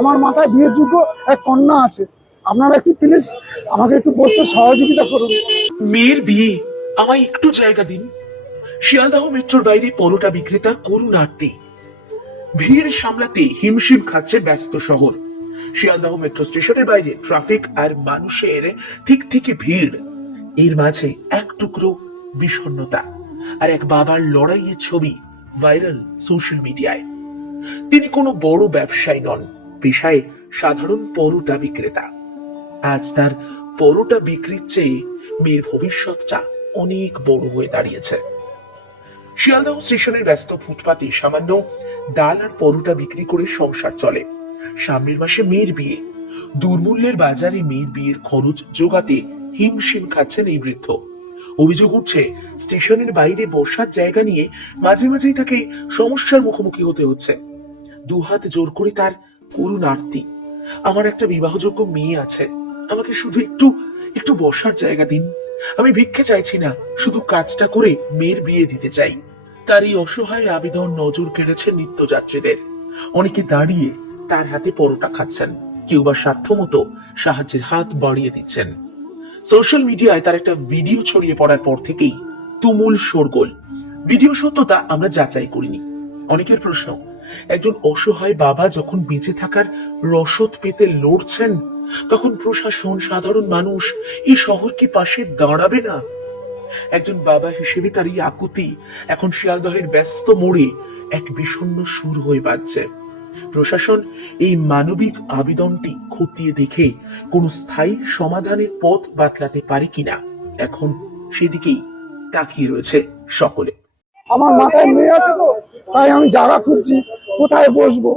আমার মাথায় বিয়ের যোগ্য এক কন্যা আছে। আপনারা একটু প্লিজ আমাকে একটু বসতে সহযোগিতা করুন। মেয়ের বিয়ে, আমায় একটু জায়গা দিন। শিয়ালদাহ মেট্রোর বাইরে পরোটা বিক্রেতার করুণ আরতি। ভিড় সামলাতে হিমশিম খাচ্ছে ব্যস্ত শহর। শিয়ালদাহ মেট্রো স্টেশনের বাইরে ট্রাফিক আর মানুষের ঠিক থেকে ভিড়। এর মাঝে এক টুকরো বিষণ্ণতা আর এক বাবার লড়াইয়ের ছবি ভাইরাল সোশ্যাল মিডিয়ায়। তিনি কোনো বড় ব্যবসায়ী নন, পেশায় সাধারণ পরোটা বিক্রেতা। আজ তার পরোটা বিক্রির চেয়ে মেয়ের ভবিষ্যৎটা অনেক বড় হয়ে দাঁড়িয়েছে। শিয়ালদহ স্টেশনের ব্যস্ত ফুটপাতে সামান্য ডাল আর পরোটা বিক্রি করে সংসার চলে। সামনের মাসে মেয়ের বিয়ে। দুর্মূল্যের বাজারে মেয়ের বিয়ের খরচ জোগাতে হিমশিম খাচ্ছেন এই বৃদ্ধ। অভিযোগ উঠছে, স্টেশনের বাইরে বসার জায়গা নিয়ে মাঝে মাঝেই তাকে সমস্যার মুখোমুখি হতে হচ্ছে। দুহাত জোর করে তার করুণ আরতি। আমার একটা বিবাহযোগ্য মেয়ে আছে, আমাকে শুধু একটু একটু বসার জায়গা দিন। আমি ভিক্ষে চাইছি না, শুধু কাজটা করে মেয়ের বিয়ে দিতে চাই। তার এই অসহায় আবেদন নজর কেড়েছে নিত্যযাত্রীদের। অনেকে দাঁড়িয়ে তার হাতে পরোটা খাচ্ছেন, কেউ বা সাধ্যমতো সাহায্যের হাত বাড়িয়ে দিচ্ছেন। সোশ্যাল মিডিয়ায় তার একটা ভিডিও ছড়িয়ে পড়ার পর থেকেই তুমুল শোরগোল। ভিডিও সত্যতা আমরা যাচাই করিনি। অনেকের প্রশ্ন, একজন অসহায় বাবা যখন বেঁচে থাকার রসদ পেতে লড়ছেন, তখন প্রশাসন, সাধারণ মানুষ, এই শহর কি পাশে দাঁড়াবে না? একজন বাবা হিসেবে তার এই আকুতি এখন শিয়ালদহের ব্যস্ত মোড়ে এক বিষণ্ণ সুর হয়ে বাজছে। প্রশাসন এই মানবিক আবেদনটি খতিয়ে দেখে কোন স্থায়ী সমাধানের পথ বাতলাতে পারে কিনা এখন সেদিকেই তাকিয়ে রয়েছে সকলে। আমার মাথায় মেয়ে আছে তো, তাই আমি জায়গা খুঁজছি কোথায় বসবো।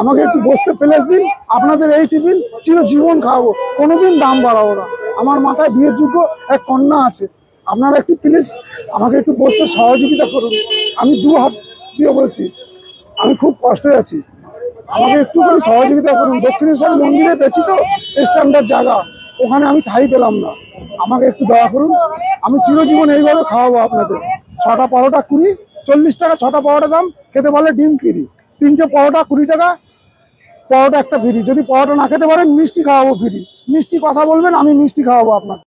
আমাকে একটু বসতে প্লেস দিন। আপনাদের এই টিফিন চিরজীবন খাওয়াবো, কোনোদিন দাম বাড়াবো না। আমার মাথায় বিয়ের যোগ্য এক কন্যা আছে। আপনারা একটু প্লিজ আমাকে একটু বসতে সহযোগিতা করুন। আমি দু হাত দিয়ে বলছি, আমি খুব কষ্টে আছি, আমাকে একটুখানি সহযোগিতা করুন। দক্ষিণেশ্বর মন্দিরে পেয়েছি তো স্ট্যান্ডার্ড জায়গা, ওখানে আমি ঠাঁই পেলাম না। আমাকে একটু দয়া করুন, আমি চিরজীবন এইভাবে খাওয়াবো আপনাদের। 6টা পরোটা 20, 40 টাকা 6টা পরোটা দাম। খেতে পারলে ডিম ফ্রি, 3টে পরোটা 20 টাকা, পরোটা একটা ফ্রি। যদি পরোটা না খেতে পারেন মিষ্টি খাওয়াবো ফ্রি। মিষ্টি কথা বলবেন, আমি মিষ্টি খাওয়াবো আপনাকে।